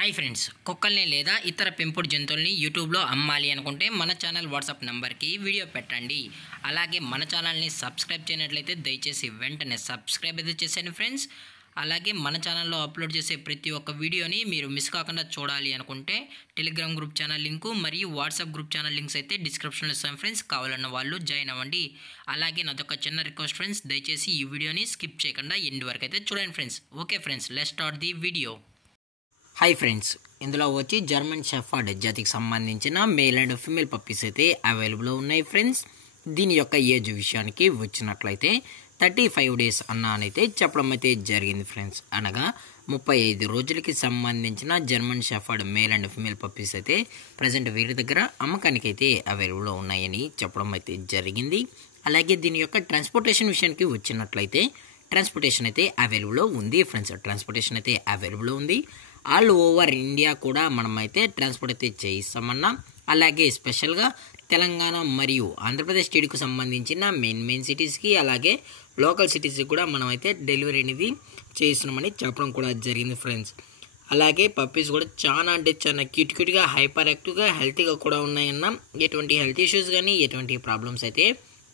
Hi friends, కుక్కల్ని లేదా ఇతర పెంపుడు జంతువుల్ని యూట్యూబ్లో అమ్మాలి అనుకుంటే మన ఛానల్ వాట్సాప్ నెంబర్కి వీడియో పెట్టండి. అలాగే మన ఛానల్ని సబ్స్క్రైబ్ చేయనట్లయితే దయచేసి వెంటనే సబ్స్క్రైబ్ అయితే చేసేయండి ఫ్రెండ్స్. అలాగే మన ఛానల్లో అప్లోడ్ చేసే ప్రతి ఒక్క వీడియోని మీరు మిస్ కాకుండా చూడాలి అనుకుంటే టెలిగ్రామ్ గ్రూప్ ఛానల్ లింకు మరియు వాట్సాప్ గ్రూప్ ఛానల్ లింక్స్ అయితే డిస్క్రిప్షన్లో ఇస్తాం ఫ్రెండ్స్. కావాలన్న వాళ్ళు జాయిన్ అవ్వండి. అలాగే నాదొక చిన్న రిక్వెస్ట్ ఫ్రెండ్స్, దయచేసి ఈ వీడియోని స్కిప్ చేయకుండా ఎండ్ వరకు అయితే చూడండి friends. Okay friends, let's start the video. Hi friends, ఇందులో వచ్చి జర్మన్ షెఫర్డ్ జాతికి సంబంధించిన మేల్ అండ్ ఫీమేల్ పప్పీస్ అయితే అవైలబుల్లో ఉన్నాయి ఫ్రెండ్స్. దీని యొక్క ఏజ్ విషయానికి వచ్చినట్లయితే 35 డేస్ అన్నానైతే చెప్పడం అయితే జరిగింది ఫ్రెండ్స్. అనగా 35 రోజులకి సంబంధించిన German shepherd male and female puppies అయితే ప్రజెంట్ వీరి దగ్గర అమ్మకానికి అయితే అవైలబుల్లో ఉన్నాయని చెప్పడం అయితే జరిగింది. అలాగే దీని యొక్క ట్రాన్స్పోర్టేషన్ విషయానికి వచ్చినట్లయితే ట్రాన్స్పోర్టేషన్ అయితే అవైలబుల్లో ఉంది ఫ్రెండ్స్. ట్రాన్స్పోర్టేషన్ అయితే అవైలబుల్లో ఉంది. ఆల్ ఓవర్ ఇండియా కూడా మనమైతే ట్రాన్స్పోర్ట్ అయితే చేయిస్తామన్నా. అలాగే స్పెషల్గా తెలంగాణ మరియు ఆంధ్రప్రదేశ్ స్టేట్కు సంబంధించిన మెయిన్ సిటీస్కి అలాగే లోకల్ సిటీస్కి కూడా మనమైతే డెలివరీ అనేది చేస్తున్నామని చెప్పడం కూడా జరిగింది ఫ్రెండ్స్. అలాగే పప్పీస్ కూడా చాలా అంటే చాలా క్యూట్గా హైపర్ యాక్టివ్గా హెల్తీగా కూడా ఉన్నాయన్న. ఎటువంటి హెల్త్ ఇష్యూస్ కానీ ఎటువంటి ప్రాబ్లమ్స్ అయితే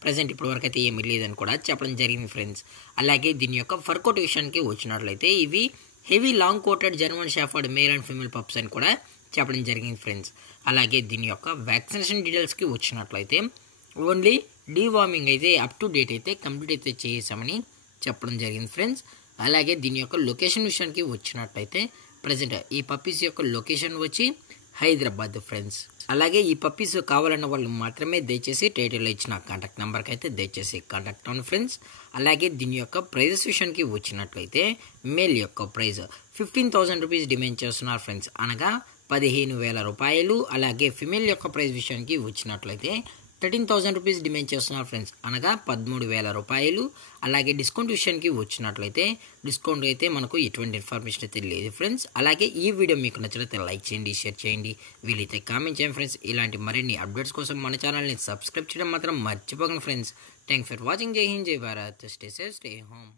ప్రజెంట్ ఇప్పటివరకు అయితే ఏమీ లేదని కూడా చెప్పడం జరిగింది ఫ్రెండ్స్. అలాగే దీని యొక్క ఫర్ కోట్ విషయానికి వచ్చినట్లయితే ఇవి heavy long coated German shepherd male and female puppies అని కూడా చెప్పడం జరిగింది ఫ్రెండ్స్. అలాగే దీని యొక్క వ్యాక్సినేషన్ డీటెయిల్స్కి వచ్చినట్లయితే ఓన్లీ డీవార్మింగ్ అయితే అప్ టు డేట్ అయితే కంప్లీట్ అయితే చేసామని చెప్పడం జరిగింది ఫ్రెండ్స్. అలాగే దీని యొక్క లొకేషన్ విషయానికి వచ్చినట్లయితే ప్రజెంట్ ఈ పప్పీస్ యొక్క లొకేషన్ వచ్చి హైదరాబాద్ ఫ్రెండ్స్. అలాగే ఈ పప్పీస్ కావాలన్న వాళ్ళు మాత్రమే దయచేసి టైటిల్లో ఇచ్చిన కాంటాక్ట్ నెంబర్కి అయితే దయచేసి కాంటాక్ట్ అవ్వండి ఫ్రెండ్స్. అలాగే దీని యొక్క ప్రైజెస్ విషయానికి వచ్చినట్లయితే మేల్ యొక్క ప్రైజ్ 15,000 రూపీస్ డిమాండ్ చేస్తున్నారు ఫ్రెండ్స్, అనగా 15,000 రూపాయలు. అలాగే ఫిమేల్ యొక్క ప్రైజ్ విషయానికి వచ్చినట్లయితే 13,000 రూపీస్ డిమాండ్ చేస్తున్నారు ఫ్రెండ్స్, అనగా 13,000 రూపాయలు. అలాగే డిస్కౌంట్ విషయానికి వచ్చినట్లయితే డిస్కౌంట్ అయితే మనకు ఎటువంటి ఇన్ఫర్మేషన్ అయితే లేదు ఫ్రెండ్స్. అలాగే ఈ వీడియో మీకు నచ్చినట్లయితే లైక్ చేయండి, షేర్ చేయండి, వీలైతే కామెంట్ చేయండి ఫ్రెండ్స్. ఇలాంటి మరిన్ని అప్డేట్స్ కోసం మన ఛానల్ని సబ్స్క్రైబ్ చేయడం మాత్రం మర్చిపోకండి ఫ్రెండ్స్. Thanks for watching. జై హింద్, జై Bharat. Stay safe, stay home.